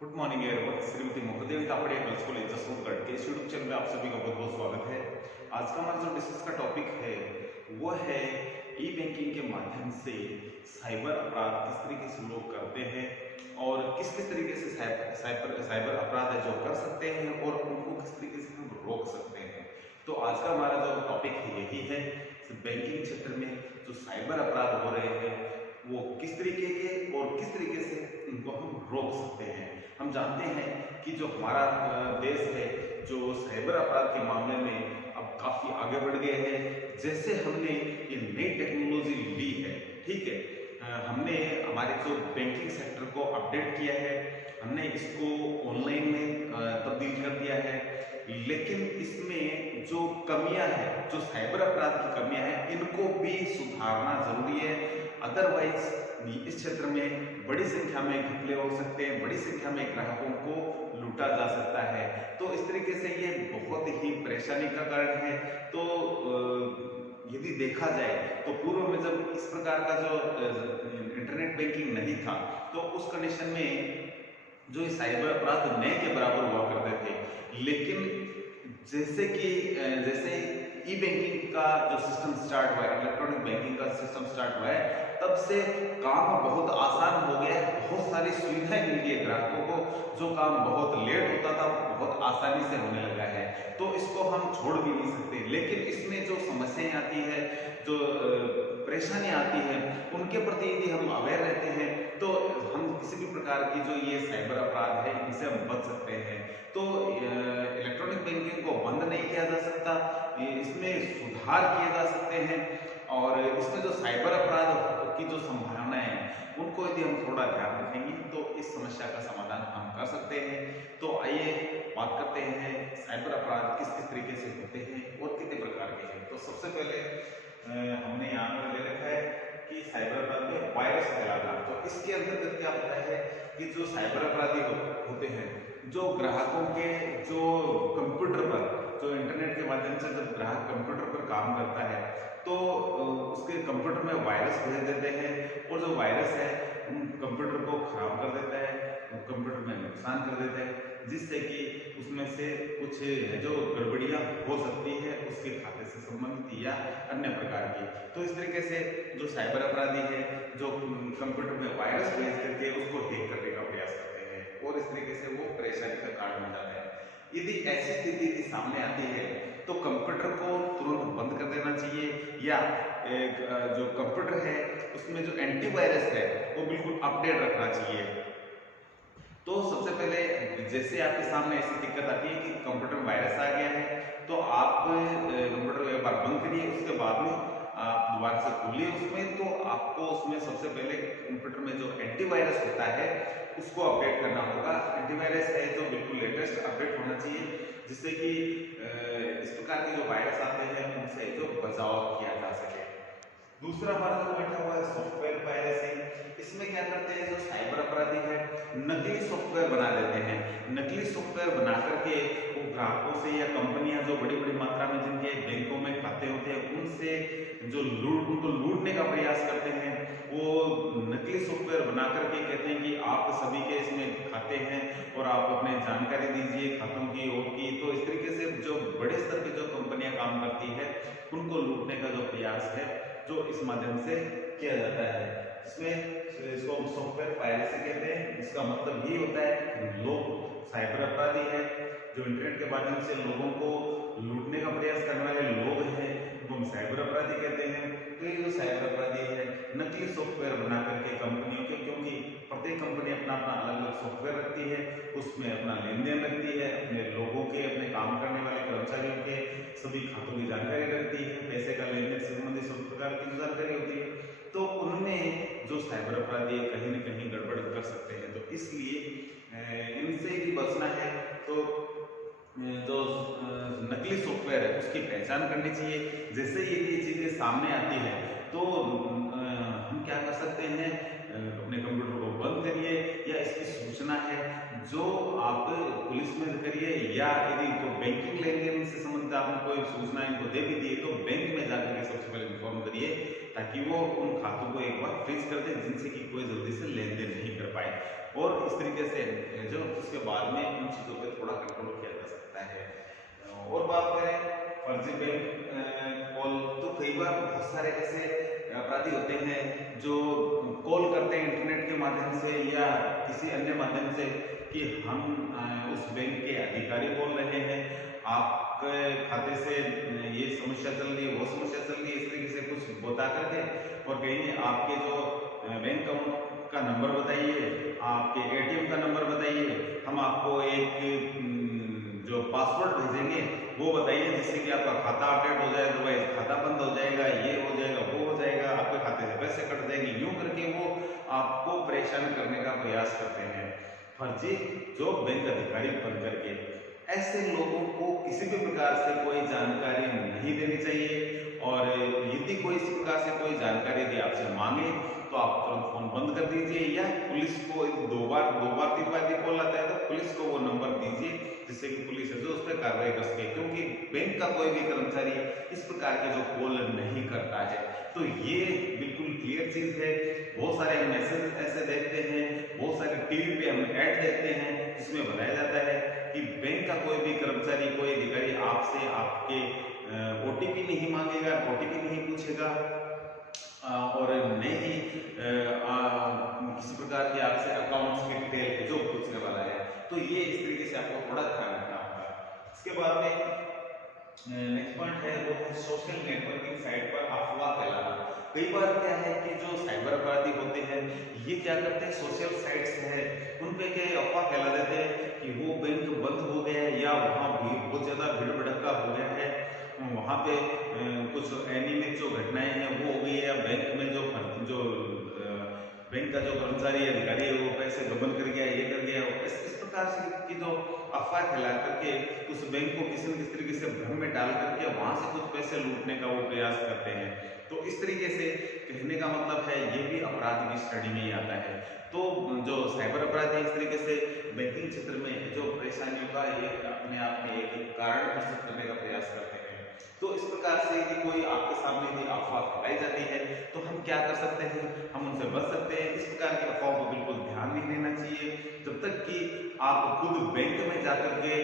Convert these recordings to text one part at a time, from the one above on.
Good morning everyone. Shrimati Mohdevi Tapde girls college Jaswantgarh के इस YouTube channel में आप सभी का बहुत बहुत स्वागत है। आज का हमारा जो डिस्कस का टॉपिक है वो है ई बैंकिंग के माध्यम से साइबर अपराध किस तरीके से लोग करते हैं और किस किस तरीके से साइबर अपराध है जो कर सकते हैं और उनको किस तरीके से हम रोक सकते हैं। तो आज का हमारा जो टॉपिक है यही है, बैंकिंग क्षेत्र में जो साइबर अपराध हो रहे हैं वो किस तरीके के और किस तरीके से उनको हम रोक सकते हैं। हम जानते हैं कि जो हमारा देश है जो साइबर अपराध के मामले में अब काफी आगे बढ़ गए हैं। जैसे हमने ये नई टेक्नोलॉजी ली है, ठीक है, हमने हमारे जो बैंकिंग सेक्टर को अपडेट किया है, हमने इसको ऑनलाइन में तब्दील कर दिया है, लेकिन इसमें जो कमियां हैं, जो साइबर अपराध की कमियां हैं, इनको भी सुधारना जरूरी है। अदरवाइज इस क्षेत्र में बड़ी संख्या में घपले हो सकते हैं, बड़ी संख्या में ग्राहकों को लूटा जा सकता है। तो इस तरीके से ये बहुत ही परेशानी का कारण है। तो यदि देखा जाए तो पूर्व में जब इस प्रकार का जो इंटरनेट बैंकिंग नहीं था तो उस कंडीशन में जो ये साइबर अपराध नए के बराबर हुआ करते थे। लेकिन जैसे ई बैंकिंग का जो सिस्टम स्टार्ट हुआ है, इलेक्ट्रॉनिक बैंकिंग का सिस्टम स्टार्ट हुआ है, तब से काम बहुत आसान हो गया है, बहुत सारी सुविधाएं मिल गई है ग्राहकों को। जो काम बहुत लेट होता था बहुत आसानी से होने लगा है, तो इसको हम छोड़ भी नहीं सकते। लेकिन इसमें जो समस्याएं आती है, जो परेशानी आती है, उनके प्रति यदि हम अवेयर रहते हैं तो हम किसी भी प्रकार की जो ये साइबर अपराध है इनसे हम बच सकते हैं। तो इलेक्ट्रॉनिक बैंकिंग को बंद नहीं किया जा सकता, इसमें सुधार किए जा सकते हैं और इसमें जो साइबर अपराध की जो संभावनाएं हैं उनको यदि हम थोड़ा ध्यान रखेंगे तो इस समस्या का समाधान हम कर सकते हैं। तो आइए बात करते हैं साइबर अपराध किस किस तरीके से होते हैं और कितने प्रकार के हैं। तो सबसे पहले हमने यहाँ पर ले रखा है कि साइबर अपराध में वायरस फैलाना। तो इसके अंतर्गत क्या होता है कि जो साइबर अपराधी होते हैं, जो ग्राहकों के जो कंप्यूटर पर, जो इंटरनेट के माध्यम से जब ग्राहक कंप्यूटर पर काम करता है तो उसके कंप्यूटर में वायरस भेज देते हैं और जो वायरस है कंप्यूटर को खराब कर देता है, कंप्यूटर में नुकसान कर देता है, जिससे कि उसमें से कुछ जो गड़बड़ियां हो सकती है उसके खाते से संबंधित या अन्य प्रकार की। तो इस तरीके से जो साइबर अपराधी है जो कंप्यूटर में वायरस भेज करके उसको हैक करने का प्रयास करते हैं और इस तरीके से वो परेशानी का कारण बन जाता है। यदि ऐसी स्थिति सामने आती है तो कंप्यूटर को तुरंत बंद कर देना चाहिए या जो कंप्यूटर है उसमें जो एंटीवायरस है वो बिल्कुल अपडेट रखना चाहिए। तो सबसे पहले जैसे आपके सामने ऐसी दिक्कत आती है कि कंप्यूटर में वायरस आ गया है तो आप कंप्यूटर एक बार बंद करिए, उसके बाद में आप दोबारा से खोलिए उसमें। तो आपको उसमें सबसे पहले कंप्यूटर में जो एंटीवायरस होता है उसको अपडेट करना होगा। एंटीवायरस है जो बिल्कुल लेटेस्ट अपडेट होना चाहिए, जिससे कि इस प्रकार के जो वायरस आते हैं उनसे जो बचाव किया जा सके। दूसरा हमारा जो बैठा हुआ है सॉफ्टवेयर पायरेसी। इसमें क्या करते हैं जो साइबर अपराधी है नकली सॉफ्टवेयर बना लेते हैं। नकली सॉफ्टवेयर बना करके वो ग्राहकों से या कंपनियां जो बड़ी बड़ी मात्रा में जिनके बैंकों में खाते होते हैं उनसे जो उनको लूटने का प्रयास करते हैं। वो नकली सॉफ्टवेयर बना करके कहते हैं कि आप सभी के इसमें खाते हैं और आप अपने जानकारी दीजिए खातों की और की। तो इस तरीके से जो बड़े स्तर की जो कंपनियां काम करती है उनको लूटने का जो प्रयास है जो इस माध्यम से किया जाता है, इसमें इसको हम सॉफ्टवेयर पायरेसी कहते हैं। इसका मतलब ये होता है कि लोग साइबर अपराधी है जो इंटरनेट के माध्यम से लोगों को लूटने का प्रयास करने वाले लोग हैं, उनको हम साइबर अपराधी कहते हैं। तो ये जो साइबर अपराधी है नकली सॉफ्टवेयर बना करके कंपनियों के, क्योंकि प्रत्येक कंपनी अपना अपना अलग अलग सॉफ्टवेयर रखती है, उसमें अपना लेन देन रखती है, अपने लोगों के, अपने काम करने वाले कर्मचारियों के सभी खातों की जानकारी रखती है, पैसे का लेन देन संबंधी सब प्रकार की जानकारी होती है। तो उनमें जो साइबर अपराधी कहीं न कहीं गड़बड़ कर सकते हैं। तो इसलिए इनसे भी बचना है तो जो नकली सॉफ्टवेयर है उसकी पहचान करनी चाहिए। जैसे ये चीजें सामने आती है तो हम क्या कर सकते हैं, अपने कंप्यूटर को बंद करिए या इसकी सूचना है जो आप पुलिस में करिए, या यदि तो बैंकिंग लेन देन से संबंधित आपने कोई सूचना इनको दे भी दी तो बैंक में जाकर के सबसे पहले इन्फॉर्म करिए ताकि वो उन खातों को एक बार फ्रीज कर दे जिनसे कि कोई जल्दी से लेन देन नहीं कर पाए। और इस तरीके से जो उसके बाद में उन चीज़ों पे थोड़ा कंट्रोल किया जा सकता है। और बात करें फर्जी बैंक कॉल, तो कई बार बहुत सारे ऐसे अपराधी होते हैं जो कॉल करते हैं इंटरनेट के माध्यम से या किसी अन्य माध्यम से कि हम उस बैंक के अधिकारी बोल रहे हैं, आपके खाते से ये समस्या चल रही है, वो समस्या चल रही है, इस तरीके से कुछ बता करके और कहेंगे आपके जो बैंक अकाउंट का नंबर बताइए, आपके एटीएम का नंबर बताइए, हम आपको एक जो पासवर्ड भेजेंगे वो बताइए जिससे कि आपका खाता अपडेट हो जाए, अदरवाइज खाता बंद हो जाएगा, ये हो जाएगा, वो हो जाएगा, आपके खाते से पैसे कट जाएंगे। यूं करके वो आपको परेशान करने का प्रयास करते हैं फर्जी जो बैंक अधिकारी बन करके। ऐसे लोगों को किसी भी प्रकार से कोई जानकारी नहीं देनी चाहिए और यदि कोई इस प्रकार से कोई जानकारी यदि आपसे मांगे तो आप तुरंत फोन बंद कर दीजिए या पुलिस को दो बार 3 बार यदि कॉल आता है तो पुलिस को वो नंबर दीजिए जिससे कि पुलिस है जो उस पर कार्रवाई कर सके, क्योंकि बैंक का कोई भी कर्मचारी इस प्रकार के जो कॉल नहीं करता है। तो ये बिल्कुल क्लियर चीज है। बहुत सारे हम मैसेज ऐसे देखते हैं, बहुत सारे टीवी पे हम ऐड देखते हैं जिसमें बताया जाता है कि बैंक का कोई भी कर्मचारी, कोई अधिकारी आपसे आपके ओटीपी नहीं मांगेगा, ओटीपी नहीं पूछेगा और नहीं ही किसी प्रकार के आपसे अकाउंट्स की डिटेल जो पूछने वाला है। तो ये इस तरीके से आपको थोड़ा ध्यान रखना होगा। इसके बाद में नेक्स्ट पॉइंट है वो है सोशल नेटवर्किंग साइट पर अफवाह फैलाना। कई बार क्या है कि जो साइबर अपराधी होते हैं ये क्या करते हैं, सोशल साइट्स है उन पे क्या अफवाह फैला देते हैं कि वो बैंक बंद हो गया है या वहाँ भी बहुत ज्यादा भीड़ भड़का हो गया है, वहाँ पे कुछ अनियमित जो घटनाएं हैं वो हो गई है, या बैंक में जो बैंक का जो कर्मचारी अधिकारी है वो पैसे गबन कर गया, ये कर गया, इस प्रकार से की जो अफवाह फैला करके उस बैंक को किसी न किसी तरीके से भ्रम में डाल करके वहां से कुछ पैसे लूटने का वो प्रयास करते हैं। तो इस तरीके से कहने का मतलब है ये भी अपराध की श्रेणी में ही आता है। तो जो साइबर अपराध है इस तरीके से बैंकिंग क्षेत्र में जो परेशानियों का ये अपने आप में एक कारण प्रस्तुत करने का प्रयास करते हैं। तो इस प्रकार से यदि कोई आपके सामने यदि अफवाह फैलाई जाती है तो हम क्या कर सकते हैं, हम उनसे बच सकते हैं। इस प्रकार की अफवाहों को बिल्कुल ध्यान नहीं देना चाहिए जब तक कि आप खुद बैंक में जाकर के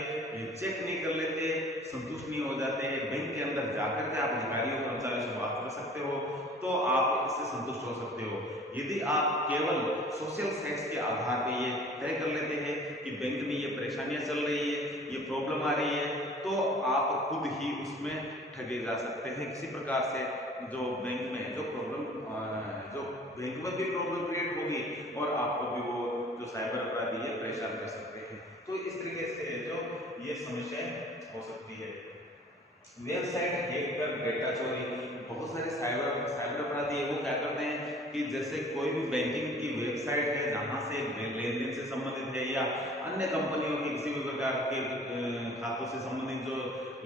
चेक नहीं कर लेते, संतुष्ट नहीं हो जाते, बैंक के अंदर जाकर के आप अधिकारियों कर्मचारियों से बात कर सकते हो तो आप इससे संतुष्ट हो सकते हो। यदि आप केवल सोशल साइट्स के आधार पर ये तय कर लेते हैं कि बैंक में ये परेशानियां चल रही है, ये प्रॉब्लम आ रही है, तो आप खुद ही उसमें ठगे जा सकते हैं किसी प्रकार से। जो बैंक में जो प्रॉब्लम, जो बैंक में भी प्रॉब्लम क्रिएट होगी और आपको भी वो जो साइबर अपराधी है परेशान कर सकते हैं। तो इस तरीके से जो ये समस्याएं हो सकती है। वेबसाइट हैक कर डेटा चोरी, बहुत सारे साइबर अपराधी है वो क्या करते हैं कि जैसे कोई भी बैंकिंग की वेबसाइट है जहां से लेन देन से संबंधित है या अन्य कंपनियों के किसी भी प्रकार के खातों से संबंधित जो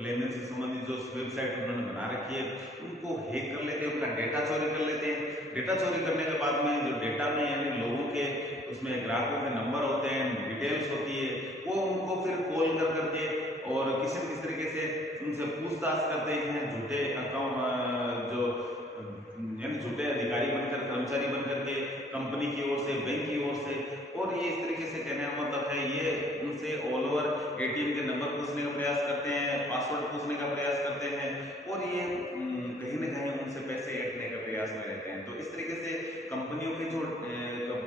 लेन देन से संबंधित जो वेबसाइट उन्होंने बना रखी है उनको हैक कर लेते हैं, उनका डेटा चोरी कर लेते हैं। डेटा चोरी करने के बाद में जो डेटा में यानी लोगों के उसमें ग्राहकों के नंबर होते हैं, डिटेल्स होती है, वो उनको फिर कॉल कर करके और किसी न किसी तरीके से उनसे पूछताछ करते हैं झूठे अकाउंट जो यानी झूठे अधिकारी बनकर, कर्मचारी बनकर के कंपनी की ओर से, बैंक की ओर से। और ये इस तरीके से कहने का मतलब है ये उनसे ऑल ओवर एटीएम के नंबर पूछने का प्रयास करते हैं, पासवर्ड पूछने का प्रयास करते हैं और ये कहीं ना कहीं उनसे पैसे ऐंठने का प्रयास में रहते हैं। तो इस तरीके से कंपनियों के जो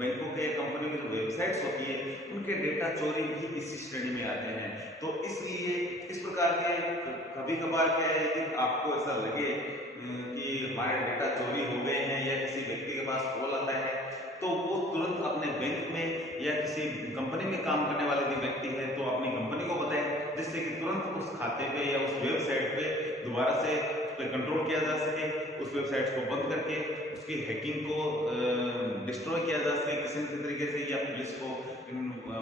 बैंकों के कंपनियों की जो वेबसाइट्स होती है उनके डेटा चोरी भी इसी श्रेणी में आते हैं। तो इसलिए इस प्रकार के कभी कभार क्या है कि आपको ऐसा लगे कि हमारे डेटा चोरी हो गए हैं या किसी व्यक्ति के पास कॉल आता है तो वो तुरंत अपने बैंक में या किसी कंपनी में काम करने वाले भी व्यक्ति है तो अपनी कंपनी को बताएं जिससे कि तुरंत उस खाते पे या उस वेबसाइट पे दोबारा से कंट्रोल किया जा सके, उस वेबसाइट को बंद करके उसकी हैकिंग को डिस्ट्रॉय किया जा सके किसी न तरीके से, या पुलिस को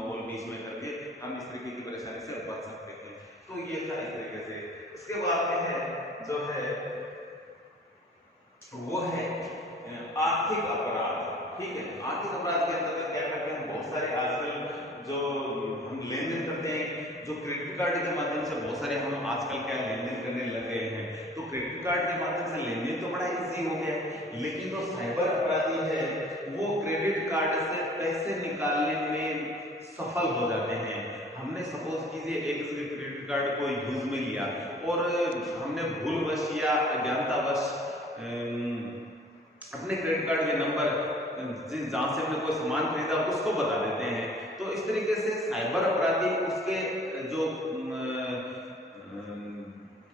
और बीच में करके हम इस तरीके की परेशानी से बच सकते हैं। तो ये था इस तरीके से। इसके बाद में है जो है वो है आर्थिक अपराध। ठीक है, आर्थिक अपराध के अंतर्गत क्या करते हैं, बहुत सारे आजकल जो हम लेन देन करते हैं जो क्रेडिट कार्ड के माध्यम से बहुत सारे हम आजकल क्या लेन देन करने लग गए हैं। तो क्रेडिट कार्ड के माध्यम से लेन देन तो बड़ा इजी हो गया है, लेकिन जो साइबर अपराधी है वो क्रेडिट कार्ड से पैसे निकालने में सफल हो जाते हैं। हमने सपोज कीजिए एक क्रेडिट कार्ड को यूज में लिया और हमने भूलवश या अज्ञानतावश अपने क्रेडिट कार्ड के नंबर जहां से हमने कोई सामान खरीदा उसको बता देते हैं। तो इस तरीके से साइबर अपराधी उसके जो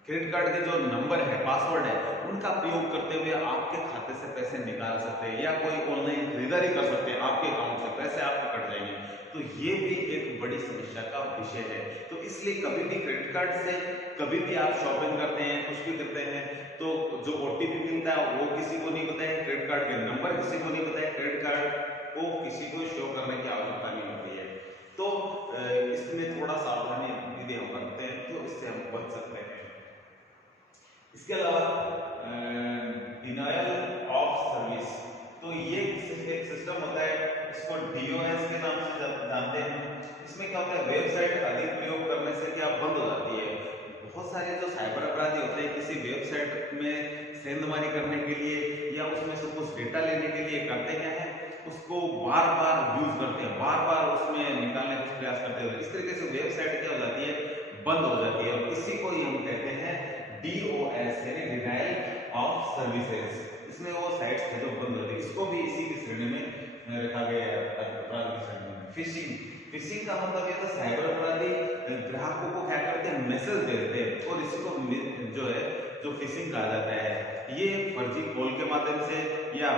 क्रेडिट कार्ड के जो नंबर है, पासवर्ड है, उनका प्रयोग करते हुए आपके खाते से पैसे निकाल सकते हैं या कोई ऑनलाइन खरीदारी कर सकते हैं, आपके अकाउंट से पैसे आपको कट जाएंगे। तो ये भी एक बड़ी समस्या का विषय है। तो इसलिए कभी भी क्रेडिट कार्ड से कभी भी आप शॉपिंग करते हैं, कुछ भी करते हैं, तो जो ओटीपी मिलता है वो किसी को नहीं पता है, क्रेडिट कार्ड के नंबर किसी को नहीं पता है, क्रेडिट कार्ड को किसी को शो करने की आवश्यकता नहीं होती है। तो इसमें थोड़ा सावधानी यदि हम बरतते हैं तो इससे हम बच सकते हैं। इसके अलावा डिनायल ऑफ सर्विस, तो ये एक सिस्टम होता है, इसको डीओएस के नाम से जानते हैं। इसमें क्या होता है, वेबसाइट अधिक प्रयोग करने से क्या बंद हो जाती है। बहुत सारे जो साइबर अपराधी होते हैं किसी वेबसाइट में सेंधमारी करने के लिए या उसमें से कुछ डेटा लेने के लिए करते क्या है, उसको बार बार यूज करते हैं, बार बार उसमें निकालने का प्रयास करते हैं। इस तरीके से वेबसाइट क्या हो जाती है, बंद हो जाती है। और इसी को ही हम कहते हैं DOS यानी डिनायल ऑफ सर्विसेज। इसमें वो साइट्स थे जो बंद होती है, इसको भी इसी की श्रेणी में रखा गया है, अपराध की श्रेणी में। फिशिंग का मतलब ये था साइबर अपराधी ग्राहकों को क्या करते हैं, मैसेज भेजते हैं और इसको जो है जो फिशिंग कहा जाता है। ये फर्जी कॉल के माध्यम से या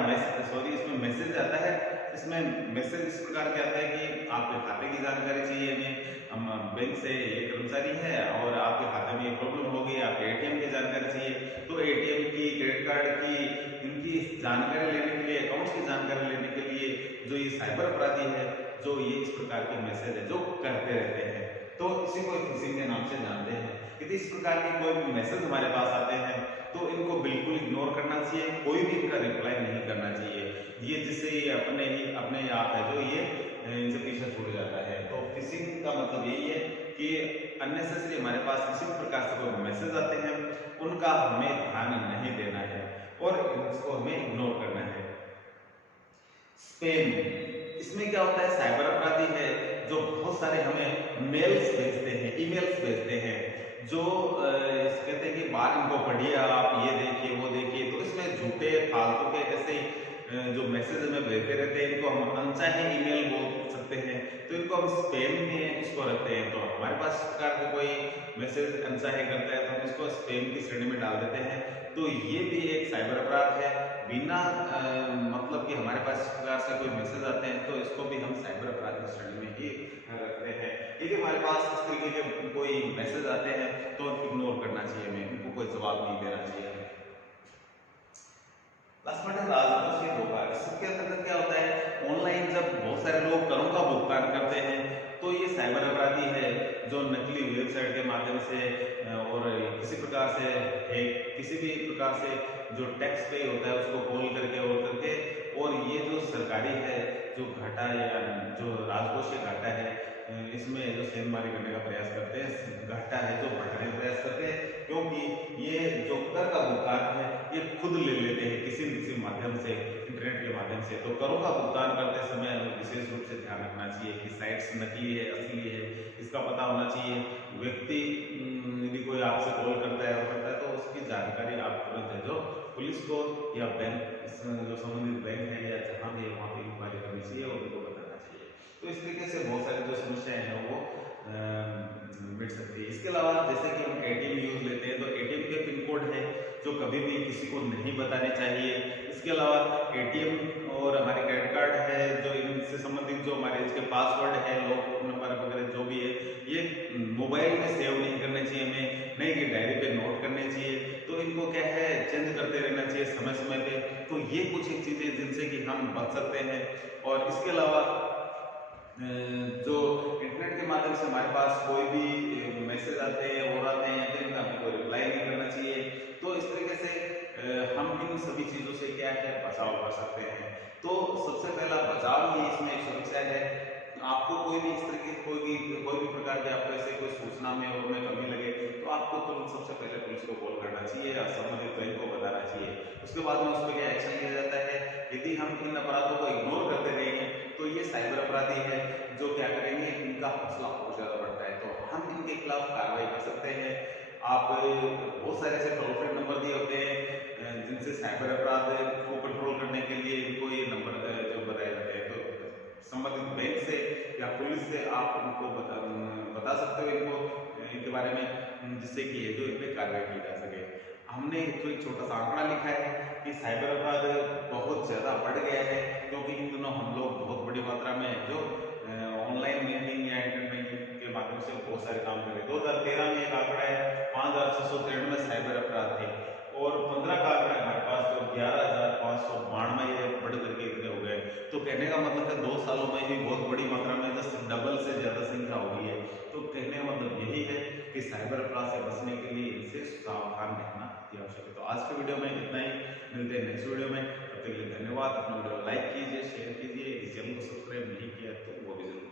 इसमें मैसेज आता है। इसमें मैसेज इस प्रकार के आता है कि आपके खाते की जानकारी चाहिए हमें, हम बैंक से ये कर्मचारी है और आपके खाते में ये प्रॉब्लम हो गई, आपके एटीएम की जानकारी चाहिए। तो एटीएम की, क्रेडिट कार्ड की, इनकी जानकारी लेने के लिए, अकाउंट्स की जानकारी लेने के लिए जो ये साइबर अपराधी है, जो ये इस प्रकार के मैसेज है जो करते रहते हैं, तो इसी को फिशिंग के नाम से जानते हैं। यदि इस प्रकार के कोई भी मैसेज हमारे पास आते हैं तो इनको बिल्कुल इग्नोर करना चाहिए, कोई भी इनका रिप्लाई नहीं करना चाहिए। ये जिससे ये अपने आप है जो ये इनसे पीछे छूट जाता है। तो फिशिंग का मतलब यही है कि अननेसेसरी हमारे पास किसी भी प्रकार से कोई मैसेज आते हैं उनका हमें ध्यान नहीं देना है और इसको हमें इग्नोर करना है। स्पैम, इसमें क्या होता है, साइबर अपराधी है जो बहुत सारे हमें मेल्स भेजते हैं, ईमेल्स भेजते हैं, जो कहते हैं कि बार इनको पढ़िए, आप ये देखिए वो देखिए। तो इसमें झूठे फालतू के ऐसे जो मैसेज हमें भेजते रहते हैं, इनको हम अनचाहे ईमेल बोल सकते हैं, तो इनको हम स्पैम में इसको रखते हैं। तो हमारे पास इस प्रकार के कोई मैसेज अनचाहे करता है तो हम इसको स्पैम की श्रेणी में डाल देते हैं। तो ये भी एक साइबर अपराध है। बिना मतलब कि हमारे पास इस प्रकार से कोई मैसेज आते हैं तो इसको भी हम साइबर अपराध की श्रेणी में ही रखते हैं। यदि हमारे पास इस तरीके के कोई मैसेज आते हैं तो इग्नोर करना चाहिए, हमें उनको कोई जवाब नहीं देना चाहिए। लास्ट में राजकोषीय धोखा, इसके अंतर्गत क्या होता है, ऑनलाइन जब बहुत सारे लोग करों का भुगतान करते हैं तो ये साइबर अपराधी है जो नकली वेबसाइट के माध्यम से और किसी प्रकार से जो टैक्स पे होता है उसको खोल करके और ये जो सरकारी है जो घाटा या जो राजकोषीय घाटा है इसमें जो सेंधमारी करने का प्रयास करते हैं, घाटा है जो बढ़ाने का प्रयास करते हैं, क्योंकि ये जो कर का भुगतान है ये खुद ले लेते हैं किसी न किसी माध्यम से, इंटरनेट के माध्यम से। तो करों का भुगतान करते समय हमें विशेष रूप से ध्यान रखना चाहिए कि साइट्स नकली है असली है इसका पता होना चाहिए। व्यक्ति यदि कोई आपसे कॉल करता है तो उसकी जानकारी आप तुरंत दे दो पुलिस को या बैंक, जो संबंधित बैंक है या जहाँ भी है वहाँ पे इंक्वायरी करनी चाहिए और उनको बताना चाहिए। तो इस तरीके से बहुत सारी जो समस्याएं हैं वो मिट सकती है। इसके अलावा जैसे कि हम एटीएम यूज लेते हैं तो एटीएम के पिन कोड है जो कभी भी किसी को नहीं बताने चाहिए। इसके अलावा एटीएम और हमारे क्रेडिट कार्ड है जो इनसे संबंधित जो हमारे इसके पासवर्ड है, लॉक नंबर वगैरह जो भी है, ये मोबाइल में सेव नहीं करने चाहिए हमें, नहीं कि डायरी पे नोट करने चाहिए। तो इनको क्या है चेंज करते रहना चाहिए समय समय पे। तो ये कुछ एक चीजें जिनसे कि हम बच सकते हैं। और इसके अलावा जो इंटरनेट के माध्यम से हमारे पास कोई भी मैसेज आते हैं और आते हैं तो इनका हमें कोई रिप्लाई नहीं करना चाहिए। तो इस तरीके से हम इन सभी चीजों से क्या है बचाव कर सकते हैं। तो सबसे पहला बचाव ही इसमें एक सुरक्षा है। आपको कोई भी इस तरह की कोई भी प्रकार के आपको ऐसे कोई सूचना में और में कमी लगे तो आपको तुरंत सबसे पहले पुलिस को कॉल करना चाहिए या संबंधित बैंक को बताना चाहिए। उसके बाद में उस पर क्या एक्शन लिया जाता है। यदि हम इन अपराधों को इग्नोर करते रहेंगे तो ये साइबर अपराधी है जो क्या करेंगे, इनका हौसला बहुत ज्यादा बढ़ता है, तो हम इनके खिलाफ कार्रवाई कर सकते हैं। आप बहुत सारे ऐसे टोल फ्री नंबर दिए होते हैं जिनसे साइबर अपराध को कंट्रोल करने के लिए इनको ये नंबर जो बताए जाते हैं, तो संबंधित बैंक से या पुलिस से आप उनको बता सकते हो इनके बारे में, जिससे कि ये जो इन पे कार्रवाई की जा सके। हमने जो एक छोटा सा आंकड़ा लिखा है कि साइबर अपराध बहुत ज्यादा बढ़ गया है, क्योंकि इन दिनों हम लोग बहुत बड़ी मात्रा में जो ऑनलाइन बैंकिंग या इंटरनेट बैंकिंग के माध्यम से बहुत सारे काम कर रहे हैं। 2013 में एक आंकड़ा है 5,693 साइबर अपराध थे और 15 का आंकड़ा हमारे पास तो 11,592 ये बढ़ करके इतने हो गए। तो कहने का मतलब है 2 सालों में ही बहुत बड़ी मात्रा में जस्ट डबल से ज्यादा संख्या हो गई है। तो कहने का मतलब यही है कि साइबर अपराध से बचने के लिए इनसे सावधान रहना अति आवश्यक है। तो आज के वीडियो में इतना ही, मिलते हैं नेक्स्ट वीडियो में। तब तक के लिए धन्यवाद। अपना वीडियो लाइक कीजिए, शेयर कीजिए, चैनल को सब्सक्राइब नहीं किया तो वो भी जरूर